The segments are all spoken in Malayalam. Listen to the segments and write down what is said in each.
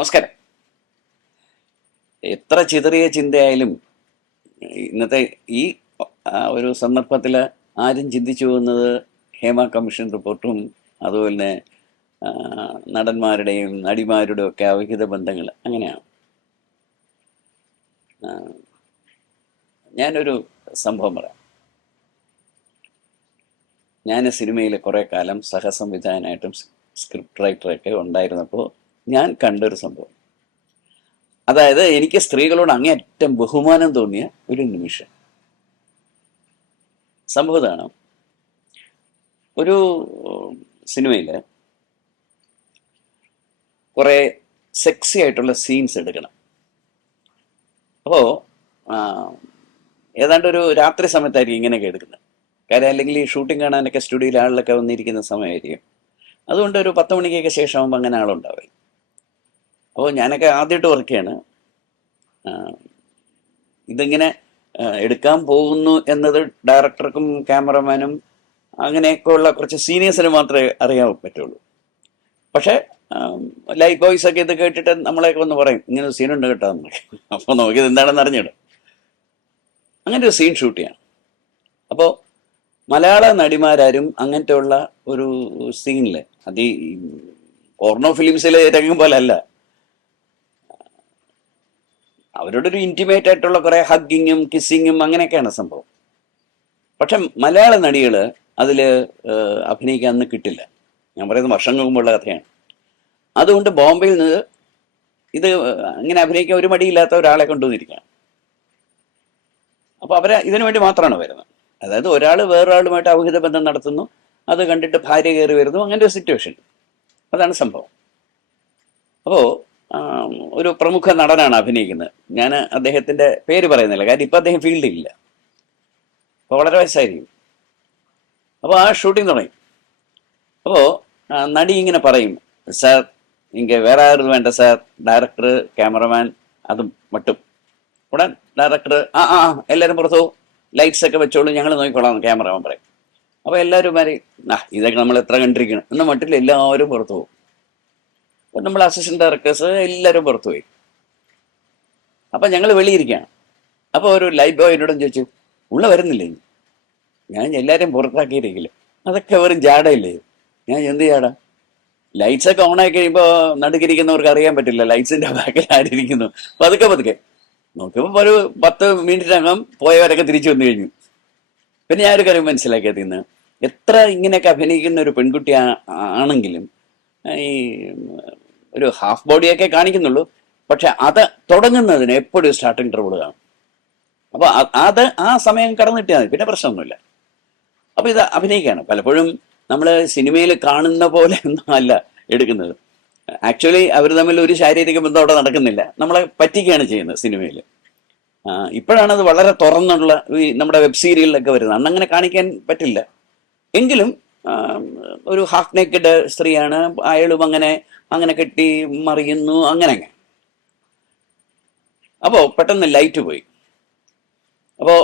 നമസ്കാരം. എത്ര ചിതറിയ ചിന്തയായാലും ഇന്നത്തെ ഈ ഒരു സന്ദർഭത്തിൽ ആരും ചിന്തിച്ചു പോകുന്നത് ഹേമ കമ്മീഷൻ റിപ്പോർട്ടും അതുപോലെ തന്നെ നടന്മാരുടെയും നടിമാരുടെയും ഒക്കെ അവിഹിത ബന്ധങ്ങൾ അങ്ങനെയാണ്. ഞാനൊരു സംഭവം പറയാം. ഞാൻ സിനിമയിൽ കുറേ കാലം സഹസംവിധായകനായിട്ടും സ്ക്രിപ്റ്റ് റൈറ്ററൊക്കെ ഉണ്ടായിരുന്നപ്പോൾ ഞാൻ കണ്ടൊരു സംഭവം. അതായത് എനിക്ക് സ്ത്രീകളോട് അങ്ങേയറ്റം ബഹുമാനം തോന്നിയ ഒരു നിമിഷം. സംഭവതാണ് ഒരു സിനിമയിൽ കുറേ സെക്സി ആയിട്ടുള്ള സീൻസ് എടുക്കണം. അപ്പോൾ ഏതാണ്ട് ഒരു രാത്രി സമയത്തായിരിക്കും ഇങ്ങനെയൊക്കെ എടുക്കുന്നത്. കാര്യം അല്ലെങ്കിൽ ഈ ഷൂട്ടിംഗ് കാണാനൊക്കെ സ്റ്റുഡിയോയിൽ ആളിലൊക്കെ വന്നിരിക്കുന്ന സമയമായിരിക്കും. അതുകൊണ്ട് ഒരു പത്ത് മണിക്കൊക്കെ ശേഷമാകുമ്പോൾ അങ്ങനെ ആളുണ്ടാവില്ല. അപ്പോൾ ഞാനൊക്കെ ആദ്യമായിട്ട് വർക്ക് ചെയ്യാണ്. ഇതിങ്ങനെ എടുക്കാൻ പോകുന്നു എന്നത് ഡയറക്ടർക്കും ക്യാമറമാനും അങ്ങനെയൊക്കെ ഉള്ള കുറച്ച് സീനിയേഴ്സിന് മാത്രമേ അറിയാൻ പറ്റുള്ളൂ. പക്ഷേ ലൈഫ് ബോയ്സ് ഒക്കെ ഇത് കേട്ടിട്ട് നമ്മളെയൊക്കെ ഒന്ന് പറയും ഇങ്ങനെ ഒരു സീനുണ്ട് കേട്ടോ എന്നൊക്കെ അപ്പോൾ നോക്കിയത് എന്താണെന്ന് അറിഞ്ഞിടും. അങ്ങനെ ഒരു സീൻ ഷൂട്ട് ചെയ്യാം. അപ്പോൾ മലയാള നടിമാരാരും അങ്ങനത്തെ ഉള്ള ഒരു സീനിൽ അത് ഈ പോർണോ ഫിലിംസിലെ രംഗം പോലെ അല്ല. അവരുടെ ഒരു ഇന്റിമേറ്റ് ആയിട്ടുള്ള കുറെ ഹഗ്ഗിങ്ങും കിസ്സിങ്ങും അങ്ങനെയൊക്കെയാണ് സംഭവം. പക്ഷെ മലയാള നടികൾ അതിൽ അഭിനയിക്കാൻ അന്ന് കിട്ടില്ല. ഞാൻ പറയുന്നത് വർഷങ്ങൾക്ക് മുമ്പുള്ള കഥയാണ്. അതുകൊണ്ട് ബോംബെയിൽ നിന്ന് ഇത് അങ്ങനെ അഭിനയിക്കാൻ ഒരു മടിയില്ലാത്ത ഒരാളെ കൊണ്ടുവന്നിരിക്കുകയാണ്. അപ്പോൾ അവരെ ഇതിനു വേണ്ടി മാത്രമാണ് വരുന്നത്. അതായത് ഒരാൾ വേറൊരാളുമായിട്ട് അവഹിത ബന്ധം നടത്തുന്നു. അത് കണ്ടിട്ട് ഭാര്യ കയറി വരുന്നു. അങ്ങനെ ഒരു സിറ്റുവേഷൻ അതാണ് സംഭവം. അപ്പോൾ ഒരു പ്രമുഖ നടനാണ് അഭിനയിക്കുന്നത്. ഞാൻ അദ്ദേഹത്തിന്റെ പേര് പറയുന്നില്ല. കാര്യം ഇപ്പം അദ്ദേഹം ഫീൽഡിലില്ല അപ്പോൾ വളരെ വയസ്സായിരിക്കും. അപ്പോൾ ആ ഷൂട്ടിംഗ് തുടങ്ങി. അപ്പോൾ നടി ഇങ്ങനെ പറയും സാർ ഇങ്ങനെ വേറെ ആരും വേണ്ട സാർ. ഡയറക്ടർ ക്യാമറമാൻ അതും മട്ടും ഉടൻ ഡയറക്ടർ ആ ആ എല്ലാവരും പുറത്തു ലൈറ്റ്സ് ഒക്കെ വെച്ചോളൂ ഞങ്ങൾ നോക്കിക്കോളാം ക്യാമറമാൻ പറയും. അപ്പോൾ എല്ലാവരും മാറി ആ ഇതൊക്കെ നമ്മൾ എത്ര കണ്ടിരിക്കണം. എന്ന് മട്ടില്ല എല്ലാവരും പുറത്തു പോകും അപ്പോൾ നമ്മൾ അസിസ്റ്റന്റ് ഡയറക്ടേഴ്സ് എല്ലാവരും പുറത്തുപോയി അപ്പം ഞങ്ങൾ വെളിയിരിക്കുകയാണ് അപ്പോൾ ഒരു ലൈറ്റ് ബോയ് എന്നോടും ചോദിച്ചു ഉള്ള വരുന്നില്ലേ ഇനി?" ഞാൻ എല്ലാവരെയും പുറത്താക്കിയിരിക്കില്ല? അതൊക്കെ വെറും ജാടയില്ലേ? ഞാൻ എന്ത് ജാടാ? ലൈറ്റ്സ് ഒക്കെ ആയി കഴിയുമ്പോൾ നടുക്കിരിക്കുന്നവർക്ക് അറിയാൻ പറ്റില്ല ലൈറ്റ്സിന്റെ ബാക്കിൽ ആരിയിരിക്കുന്നു പതുക്കെ പതുക്കെ. നോക്കിയപ്പോൾ ഒരു പത്ത് മിനിറ്റിനകം പോയവരൊക്കെ തിരിച്ചു വന്നു കഴിഞ്ഞു. പിന്നെ ഞാൻ ഒരു കാര്യം മനസ്സിലാക്കിയത് ഇന്ന്. എത്ര ഇങ്ങനെയൊക്കെ അഭിനയിക്കുന്ന ഒരു പെൺകുട്ടി ആണെങ്കിലും ഈ ഒരു ഹാഫ് ബോഡിയൊക്കെ കാണിക്കുന്നുള്ളൂ. പക്ഷെ അത് തുടങ്ങുന്നതിന് എപ്പോഴും സ്റ്റാർട്ടിങ് ട്രബിൾ കാണും. അപ്പോൾ അത് ആ സമയം കടന്നിട്ടാൽ മതി. പിന്നെ പ്രശ്നമൊന്നുമില്ല. അപ്പോൾ ഇത് അഭിനയിക്കുകയാണ് പലപ്പോഴും നമ്മൾ സിനിമയിൽ കാണുന്ന പോലെ ഒന്നും അല്ല എടുക്കുന്നത്. ആക്ച്വലി അവർ തമ്മിൽ ഒരു ശാരീരിക ബന്ധം അവിടെ നടക്കുന്നില്ല. നമ്മളെ പറ്റിക്കുകയാണ് ചെയ്യുന്നത് സിനിമയിൽ. ഇപ്പോഴാണ് അത് വളരെ തുറന്നുള്ള ഈ നമ്മുടെ വെബ് സീരിയലിലൊക്കെ വരുന്നത്. അന്ന് അങ്ങനെ കാണിക്കാൻ പറ്റില്ല. എങ്കിലും ഒരു ഹാഫ് നേക്കഡ് സ്ത്രീയാണ്. അയാളും അങ്ങനെ അങ്ങനെ കെട്ടി മറിയുന്നു അങ്ങനെ അങ്ങനെ. അപ്പോൾ പെട്ടെന്ന് ലൈറ്റ് പോയി. അപ്പോൾ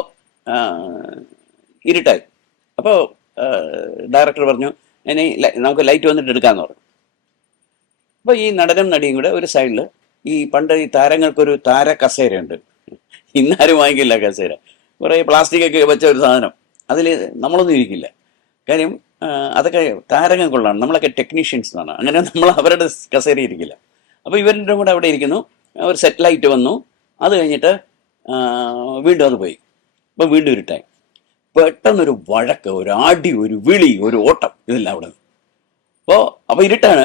ഇരുട്ടായി. അപ്പോൾ ഡയറക്ടർ പറഞ്ഞു ഇനി നമുക്ക് ലൈറ്റ് വന്നിട്ട് എടുക്കാമെന്ന് പറഞ്ഞു. അപ്പോൾ ഈ നടനും നടിയും കൂടെ ഒരു സൈഡിൽ ഈ പണ്ട് ഈ താരങ്ങൾക്കൊരു താര കസേരയുണ്ട്. ഇന്നാരും വാങ്ങിക്കില്ല കസേര. കുറേ പ്ലാസ്റ്റിക് ഒക്കെ വെച്ച ഒരു സാധനം. അതിൽ നമ്മളൊന്നും ഇരിക്കില്ല. കാര്യം അതൊക്കെ താരങ്ങൾക്കുള്ളതാണ്. നമ്മളൊക്കെ ടെക്നീഷ്യൻസ് എന്നാണ് അങ്ങനെ നമ്മൾ അവരുടെ കസേര ഇരിക്കില്ല അപ്പോൾ ഇവരുടെ കൂടെ അവിടെ ഇരിക്കുന്നു. ഒരു സെറ്റലൈറ്റ് വന്നു. അത് കഴിഞ്ഞിട്ട് വീണ്ടും അത് പോയി. അപ്പോൾ വീണ്ടും ഇരുട്ടായി പെട്ടെന്നൊരു വഴക്ക് ഒരു ആടി ഒരു വിളി ഒരു ഓട്ടം ഇതെല്ലാം അവിടെ അപ്പോൾ അപ്പോൾ ഇരുട്ടാണ്.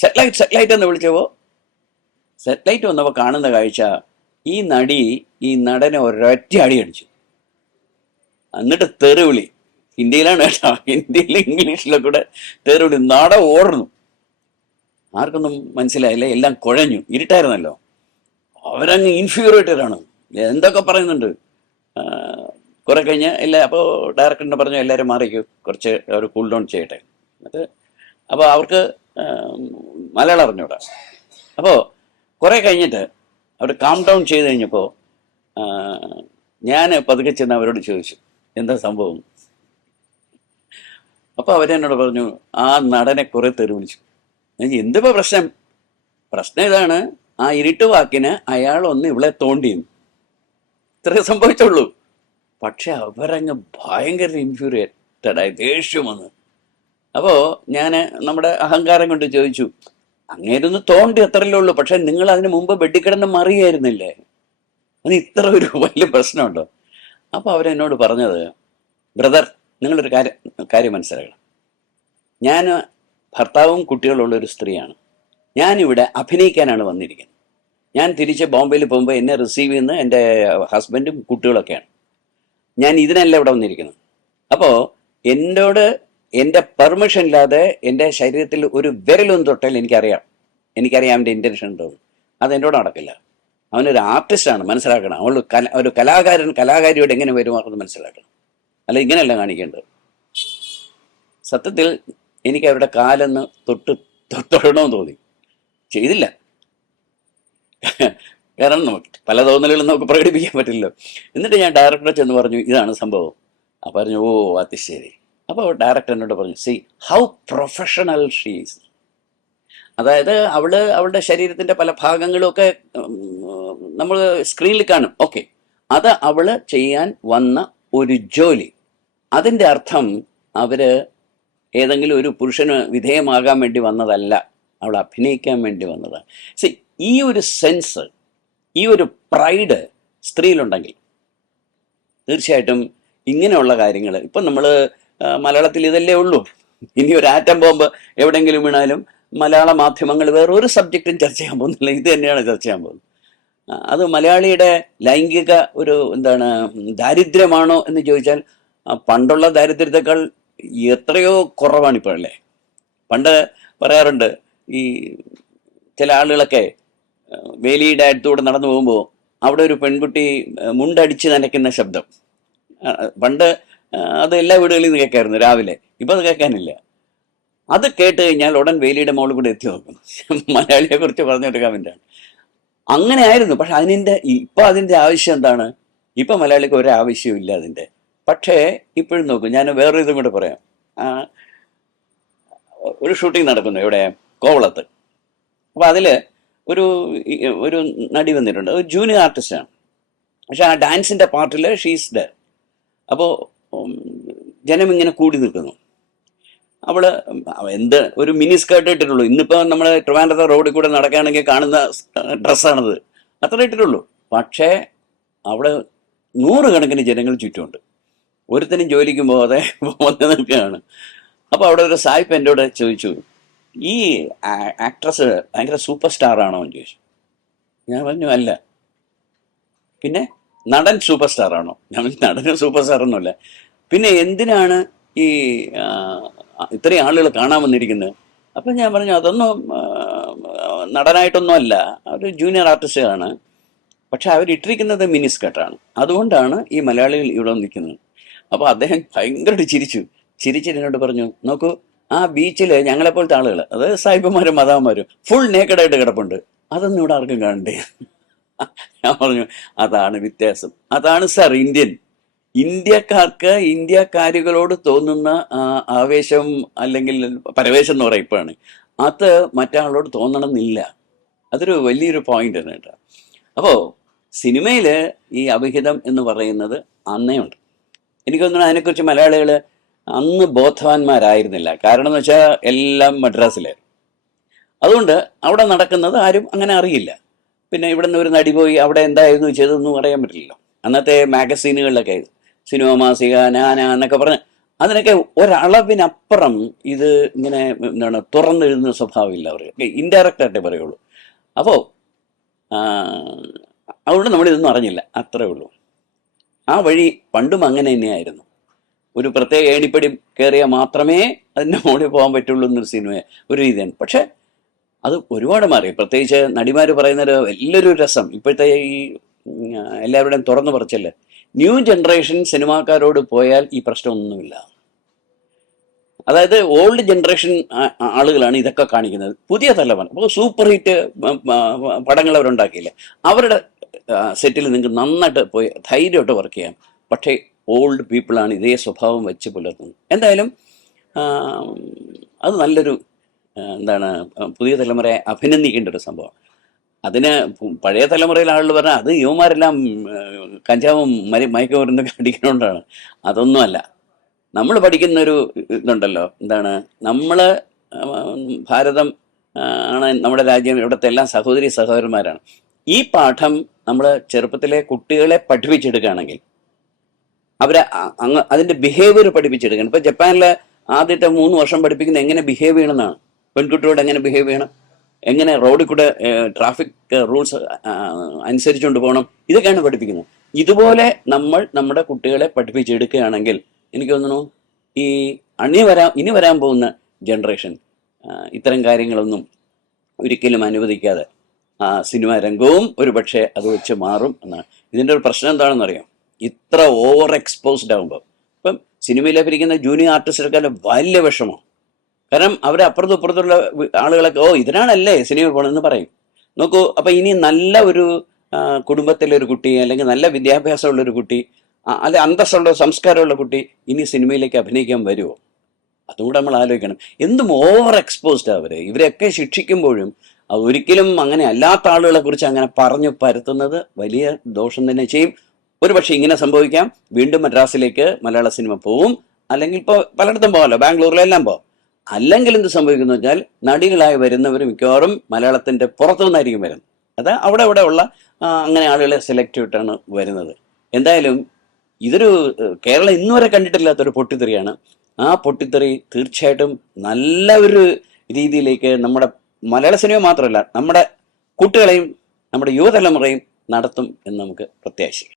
സെറ്റലൈറ്റ് സെറ്റലൈറ്റ് എന്ന് വിളിച്ചപ്പോൾ സെറ്റലൈറ്റ് വന്നപ്പോൾ കാണുന്ന കാഴ്ച ഈ നടി ഈ നടനെ ഒരൊറ്റ അടി അടിച്ചു. എന്നിട്ട് തെറിവിളി. ഹിന്ദിയിലാണ് കേട്ടോ. ഹിന്ദിയിൽ ഇംഗ്ലീഷിലൊക്കെ കൂടെ നട ഓടുന്നു ആർക്കൊന്നും മനസ്സിലായില്ല. എല്ലാം കുഴഞ്ഞു. ഇരുട്ടായിരുന്നല്ലോ. അവരങ്ങ് ഇൻഫ്യൂറേറ്റഡാണ് എന്തൊക്കെ പറയുന്നുണ്ട്? കുറെ കഴിഞ്ഞ് ഇല്ല അപ്പോൾ ഡയറക്ടറിനെ പറഞ്ഞു എല്ലാവരും മാറിക്കൂ. കുറച്ച് അവർ കൂൾ ഡൗൺ ചെയ്യട്ടെ. എന്നിട്ട് അപ്പോൾ അവർക്ക് മലയാളം അറിഞ്ഞൂടാ. അപ്പോൾ കുറെ കഴിഞ്ഞിട്ട് അവർ കാം ഡൗൺ ചെയ്ത് കഴിഞ്ഞപ്പോൾ ഞാൻ പതുക്കെ ചെന്ന് അവരോട് ചോദിച്ചു. എന്താ സംഭവം? അപ്പോൾ അവരെന്നോട് പറഞ്ഞു ആ നടനെ കുറെ തെറി വിളിച്ചു ഞാൻ പ്രശ്നം? പ്രശ്നം ഇതാണ് ആ ഇരുട്ട് വാക്കിന് അയാൾ ഒന്ന് ഇവിടെ തോണ്ടിയും. ഇത്രേ സംഭവിച്ചുള്ളൂ. പക്ഷെ അവരങ്ങ് ഭയങ്കര ഇൻഫ്യൂരിയേറ്റഡായി ദേഷ്യം വന്ന്. അപ്പോൾ ഞാൻ നമ്മുടെ അഹങ്കാരം കൊണ്ട് ചോദിച്ചു അങ്ങേരൊന്ന് തോണ്ടി അത്രയല്ലേ ഉള്ളൂ പക്ഷെ നിങ്ങൾ അതിന് മുമ്പ് വെട്ടിക്കിടന്ന് മറിയായിരുന്നില്ലേ? അത് ഇത്ര ഒരു വലിയ പ്രശ്നമുണ്ടോ? അപ്പോൾ അവരെന്നോട് പറഞ്ഞത് ബ്രദർ നിങ്ങളൊരു കാര്യം കാര്യം മനസ്സിലാക്കണം. ഞാൻ ഭർത്താവും കുട്ടികളുള്ള ഒരു സ്ത്രീയാണ്. ഞാനിവിടെ അഭിനയിക്കാനാണ് വന്നിരിക്കുന്നത്. ഞാൻ തിരിച്ച് ബോംബെയിൽ പോകുമ്പോൾ എന്നെ റിസീവ് ചെയ്യുന്ന എന്റെ ഹസ്ബൻഡും കുട്ടികളൊക്കെയാണ്. ഞാൻ ഇതിനല്ല ഇവിടെ വന്നിരിക്കുന്നത്. അപ്പോൾ എന്നോട് എന്റെ പെർമിഷൻ ഇല്ലാതെ എന്റെ ശരീരത്തിൽ ഒരു വിരലൊന്നും തൊട്ടാൽ എനിക്കറിയാം. എനിക്കറിയാം അവന്റെ ഇന്റൻഷൻ ഉണ്ടോ അത് എന്നോട് നടക്കില്ല. അവനൊരു ആർട്ടിസ്റ്റാണ് മനസ്സിലാക്കണം. അവൾ കല ഒരു കലാകാരൻ കലാകാരിയോട് എങ്ങനെ പെരുമാറുന്നത് മനസ്സിലാക്കണം. അല്ല ഇങ്ങനെയല്ല കാണിക്കേണ്ടത്. സത്യത്തിൽ എനിക്ക് അവരുടെ കാലെന്ന് തൊട്ട് തൊടണമെന്ന് തോന്നി. ചെയ്തില്ല. കാരണം നമുക്ക് പല തോന്നലുകളും നമുക്ക് പ്രകടിപ്പിക്കാൻ പറ്റില്ലല്ലോ. എന്നിട്ട് ഞാൻ ഡയറക്ടറെ ചെന്ന് പറഞ്ഞു ഇതാണ് സംഭവം. അപ്പോൾ പറഞ്ഞു ഓ അത് ശരി. അപ്പോൾ ഡയറക്ടർ എന്നോട് പറഞ്ഞു സി ഹൗ പ്രൊഫഷണൽ ഷീസ് അതായത് അവൾ അവളുടെ ശരീരത്തിന്റെ പല ഭാഗങ്ങളുമൊക്കെ നമ്മൾ സ്ക്രീനിൽ കാണും. ഓക്കെ അത് അവൾ ചെയ്യാൻ വന്ന ഒരു ജോലി. അതിന്റെ അർത്ഥം അവർ ഏതെങ്കിലും ഒരു പുരുഷന് വിധേയമാകാൻ വേണ്ടി വന്നതല്ല അവൾ അഭിനയിക്കാൻ വേണ്ടി വന്നതാണ് സി ഈ ഒരു സെൻസ് ഈ ഒരു പ്രൈഡ് സ്ത്രീയിലുണ്ടെങ്കിൽ തീർച്ചയായിട്ടും ഇങ്ങനെയുള്ള കാര്യങ്ങൾ ഇപ്പം നമ്മൾ മലയാളത്തിൽ ഇതല്ലേ ഉള്ളൂ. ഇനി ഒരു ആറ്റം ബോംബ് എവിടെയെങ്കിലും വീണാലും മലയാള മാധ്യമങ്ങൾ വേറെ ഒരു സബ്ജക്റ്റും ചർച്ച ചെയ്യാൻ പോകുന്നില്ല. ഇത് തന്നെയാണ് ചർച്ച ചെയ്യാൻ പോകുന്നത്. അത് മലയാളിയുടെ ലൈംഗിക ഒരു എന്താണ് ദാരിദ്ര്യമാണോ എന്ന് ചോദിച്ചാൽ പണ്ടുള്ള ദാരിദ്ര്യത്തെക്കാൾ എത്രയോ കുറവാണ് ഇപ്പോഴല്ലേ? പണ്ട് പറയാറുണ്ട് ഈ ചില ആളുകളൊക്കെ വേലിയുടെ അടുത്തൂടെ നടന്നു പോകുമ്പോൾ അവിടെ ഒരു പെൺകുട്ടി മുണ്ടടിച്ച് നനയ്ക്കുന്ന ശബ്ദം. പണ്ട് അത് എല്ലാ വീടുകളിൽ നിന്ന് കേൾക്കായിരുന്നു രാവിലെ. ഇപ്പം അത് കേൾക്കാനില്ല. അത് കേട്ട് കഴിഞ്ഞാൽ ഉടൻ വേലിയുടെ മോളിൽ കൂടെ എത്തി നോക്കും മലയാളിയെ കുറിച്ച് പറഞ്ഞൊരു വേണ്ടിയാണ് അങ്ങനെ ആയിരുന്നു പക്ഷെ അതിന്റെ ഇപ്പം അതിന്റെ ആവശ്യം എന്താണ്? ഇപ്പം മലയാളിക്ക് ഒരു ആവശ്യവും ഇല്ല അതിന്റെ. പക്ഷേ ഇപ്പോഴും നോക്കും ഞാൻ വേറെ ഇതും കൂടെ പറയാം. ഒരു ഷൂട്ടിംഗ് നടക്കുന്നു ഇവിടെ കോവളത്ത്. അപ്പോൾ അതിൽ ഒരു ഒരു നടി വന്നിട്ടുണ്ട്. ഒരു ജൂനിയർ ആർട്ടിസ്റ്റാണ്. പക്ഷേ ആ ഡാൻസിന്റെ പാർട്ടിൽ ഷീസ് ഡെ അപ്പോൾ ജനം ഇങ്ങനെ കൂടി നിൽക്കുന്നു. അവൾ എന്ത് ഒരു മിനി സ്കേർട്ട് ഇട്ടിട്ടുള്ളൂ. ഇന്നിപ്പോൾ നമ്മൾ ട്രിവാൻഡ്രത്തെ റോഡിൽ കൂടെ നടക്കുകയാണെങ്കിൽ കാണുന്ന ഡ്രസ്സാണത്. അത്ര ഇട്ടിട്ടുള്ളൂ. പക്ഷേ അവിടെ നൂറുകണക്കിന് ജനങ്ങൾ ചുറ്റുമുണ്ട്. ഒരുത്തനും ജോലിക്ക് പോകാതെ വന്ന് നിൽക്കുകയാണ്. അപ്പോൾ അവിടെ ഒരു സായിപ്പ് എന്നോട് ചോദിച്ചു ഈ ആക്ട്രസ് ഭയങ്കര സൂപ്പർ സ്റ്റാർ ആണോ? എന്ന് ചോദിച്ചു. ഞാൻ പറഞ്ഞു അല്ല. പിന്നെ നടൻ സൂപ്പർ സ്റ്റാർ ആണോ? ഞാൻ നടന് സൂപ്പർ സ്റ്റാർ ഒന്നുമല്ല. പിന്നെ എന്തിനാണ് ഈ ഇത്രയും ആളുകൾ കാണാൻ വന്നിരിക്കുന്നത്? അപ്പം ഞാൻ പറഞ്ഞു അതൊന്നും നടനായിട്ടൊന്നും അല്ല. ഒരു ജൂനിയർ ആർട്ടിസ്റ്റുകളാണ് പക്ഷെ അവരിട്ടിരിക്കുന്നത് മിനിസ്കട്ടാണ് അതുകൊണ്ടാണ് ഈ മലയാളികൾ ഇവിടെ നിൽക്കുന്നത് അപ്പോൾ അദ്ദേഹം ഭയങ്കരമായിട്ട് ചിരിച്ചു. ചിരിച്ചിട്ട് എന്നോട് പറഞ്ഞു നോക്കൂ ആ ബീച്ചിൽ ഞങ്ങളെപ്പോലത്തെ ആളുകൾ അതായത് സായിപ്പന്മാരും മതാവന്മാരും ഫുൾ നേക്കഡായിട്ട് കിടപ്പുണ്ട്. അതൊന്നും ഇവിടെ ആർക്കും കാണണ്ടേ? ഞാൻ പറഞ്ഞു അതാണ് വ്യത്യാസം. അതാണ് സർ ഇന്ത്യൻ. ഇന്ത്യക്കാർക്ക് ഇന്ത്യക്കാരികളോട് തോന്നുന്ന ആവേശം അല്ലെങ്കിൽ പരവേശം എന്ന് പറയാം ഇപ്പോഴാണ് അത് മറ്റാളോട് തോന്നണമെന്നില്ല. അതൊരു വലിയൊരു പോയിന്റ് ആണ് കേട്ടോ. അപ്പോൾ സിനിമയിൽ ഈ അഭിഹിതം എന്ന് പറയുന്നത് അന്നേ ഉണ്ട്. എനിക്ക് തോന്നുന്നു അതിനെക്കുറിച്ച് മലയാളികൾ അന്ന് ബോധവാന്മാരായിരുന്നില്ല. കാരണം എന്ന് വെച്ചാൽ എല്ലാം മദ്രാസിലായിരുന്നു അതുകൊണ്ട് അവിടെ നടക്കുന്നത് ആരും അങ്ങനെ അറിയില്ല. പിന്നെ ഇവിടെ നിന്ന് ഒരു നടി പോയി അവിടെ എന്തായിരുന്നു ചെയ്തതെന്നും അറിയാൻ പറ്റില്ലല്ലോ. അന്നത്തെ മാഗസീനുകളിലൊക്കെ സിനിമ മാസിക നാന എന്നൊക്കെ പറഞ്ഞ് അതിനൊക്കെ ഒരളവിനപ്പുറം ഇത് ഇങ്ങനെ എന്താണ് തുറന്നെഴുതുന്ന സ്വഭാവമില്ല അവർക്ക് ഇൻഡയറക്റ്റ് ആയിട്ടേ പറയുള്ളൂ. അപ്പോൾ അതുകൊണ്ട് നമ്മളിതൊന്നും അറിഞ്ഞില്ല. അത്രേ ഉള്ളൂ. ആ വഴി പണ്ടും അങ്ങനെ തന്നെയായിരുന്നു. ഒരു പ്രത്യേക ഏണിപ്പടി കയറിയാൽ മാത്രമേ അതിന്റെ മുകളിൽ പോകാൻ പറ്റുള്ളൂ എന്നൊരു സിനിമ ഒരു രീതിയാണ്. പക്ഷേ അത് ഒരുപാട് മാറി. പ്രത്യേകിച്ച് നടിമാർ പറയുന്നൊരു വലിയൊരു രസം. ഇപ്പോഴത്തെ ഈ എല്ലാവരുടെയും തുറന്നു പറച്ചല്ലേ ന്യൂ ജനറേഷൻ സിനിമാക്കാരോട് പോയാൽ ഈ പ്രശ്നമൊന്നുമില്ല. അതായത് ഓൾഡ് ജനറേഷൻ ആളുകളാണ് ഇതൊക്കെ കാണിക്കുന്നത്. പുതിയ തലമുറ അപ്പോൾ സൂപ്പർ ഹിറ്റ് പടങ്ങൾ അവരുണ്ടാക്കിയില്ല? അവരുടെ സെറ്റിൽ നിങ്ങൾക്ക് നന്നായിട്ട് പോയി ധൈര്യമായിട്ട് വർക്ക് ചെയ്യാം. പക്ഷേ ഓൾഡ് പീപ്പിളാണ് ഇതേ സ്വഭാവം വെച്ച് പുലർത്തുന്നത്. എന്തായാലും അത് നല്ലൊരു എന്താണ് പുതിയ തലമുറയെ അഭിനന്ദിക്കേണ്ട ഒരു സംഭവം. അതിന് പഴയ തലമുറയിൽ ആളുകൾ പറഞ്ഞാൽ അത് യുവമാരെല്ലാം കഞ്ചാവും മരി മയക്കുമരുന്നൊക്കെ അടിക്കുന്നതുകൊണ്ടാണ് അതൊന്നുമല്ല. നമ്മൾ പഠിക്കുന്ന ഒരു ഇതുണ്ടല്ലോ. എന്താണ് നമ്മൾ ഭാരതം ആണ് നമ്മുടെ രാജ്യം ഇവിടുത്തെ എല്ലാം സഹോദരി സഹോദരന്മാരാണ്. ഈ പാഠം നമ്മൾ ചെറുപ്പത്തിലെ കുട്ടികളെ പഠിപ്പിച്ചെടുക്കുകയാണെങ്കിൽ അവരെ അങ്ങ് അതിന്റെ ബിഹേവിയർ പഠിപ്പിച്ചെടുക്കണം ഇപ്പം ജപ്പാനിലെ ആദ്യത്തെ മൂന്ന് വർഷം പഠിപ്പിക്കുന്നത് എങ്ങനെ ബിഹേവ് ചെയ്യണമെന്നാണ്? പെൺകുട്ടിയോട് എങ്ങനെ ബിഹേവ് ചെയ്യണം? എങ്ങനെ റോഡിൽ കൂടെ ട്രാഫിക് റൂൾസ് അനുസരിച്ചുകൊണ്ട് പോകണം? ഇതൊക്കെയാണ് പഠിപ്പിക്കുന്നത്. ഇതുപോലെ നമ്മൾ നമ്മുടെ കുട്ടികളെ പഠിപ്പിച്ചെടുക്കുകയാണെങ്കിൽ എനിക്ക് തോന്നുന്നു ഈ അണി വരാ ഇനി വരാൻ പോകുന്ന ജനറേഷൻ ഇത്തരം കാര്യങ്ങളൊന്നും ഒരിക്കലും അനുവദിക്കാതെ സിനിമാ രംഗവും ഒരുപക്ഷെ അത് വെച്ച് മാറും എന്നാണ്. ഇതിന്റെ ഒരു പ്രശ്നം എന്താണെന്ന് അറിയാം ഇത്ര ഓവർ എക്സ്പോസ്ഡ് ആകുമ്പോൾ ഇപ്പം സിനിമയിൽ അഭിനയിക്കുന്ന ജൂനിയർ ആർട്ടിസ്റ്റൊക്കെ വലിയ വിഷമം. കാരണം അവരെ അപ്പുറത്തും ഇപ്പുറത്തുള്ള ആളുകളൊക്കെ ഓ ഇതിനാണല്ലേ സിനിമ പോകണമെന്ന് പറയും. നോക്കൂ അപ്പം ഇനി നല്ല ഒരു കുടുംബത്തിലെ ഒരു കുട്ടി അല്ലെങ്കിൽ നല്ല വിദ്യാഭ്യാസമുള്ള ഒരു കുട്ടി ആ, അല്ലെ അന്തസ്സുള്ള സംസ്കാരമുള്ള കുട്ടി ഇനി സിനിമയിലേക്ക് അഭിനയിക്കാൻ വരുമോ അതുകൂടെ നമ്മൾ ആലോചിക്കണം. എന്തും ഓവർ എക്സ്പോസ്ഡ് ആവരെ ഇവരെയൊക്കെ ശിക്ഷിക്കുമ്പോഴും അത് ഒരിക്കലും അങ്ങനെ അല്ലാത്ത ആളുകളെ കുറിച്ച് അങ്ങനെ പറഞ്ഞു പരത്തുന്നത് വലിയ ദോഷം തന്നെ ചെയ്യും. ഒരുപക്ഷെ ഇങ്ങനെ സംഭവിക്കാം. വീണ്ടും മദ്രാസിലേക്ക് മലയാള സിനിമ പോവും. അല്ലെങ്കിൽ ഇപ്പോൾ പലയിടത്തും പോകാമല്ലോ. ബാംഗ്ലൂരിലെല്ലാം പോകാം. അല്ലെങ്കിൽ എന്ത് സംഭവിക്കുന്നു വെച്ചാൽ നടികളായി വരുന്നവർ മിക്കവാറും മലയാളത്തിന്റെ പുറത്തു നിന്നായിരിക്കും വരുന്നത്. അത് അവിടെ ഇവിടെ ഉള്ള അങ്ങനെ ആളുകളെ സെലക്ട് ചെയ്തിട്ടാണ് വരുന്നത്. എന്തായാലും ഇതൊരു കേരളം ഇന്നുവരെ കണ്ടിട്ടില്ലാത്തൊരു പൊട്ടിത്തെറിയാണ്. ആ പൊട്ടിത്തെറി തീർച്ചയായിട്ടും നല്ല ഒരു രീതിയിലേക്ക് നമ്മുടെ മലയാള സിനിമ മാത്രമല്ല നമ്മുടെ കുട്ടികളെയും നമ്മുടെ യുവതലമുറയും നടത്തും എന്ന് നമുക്ക് പ്രത്യാശിക്കാം.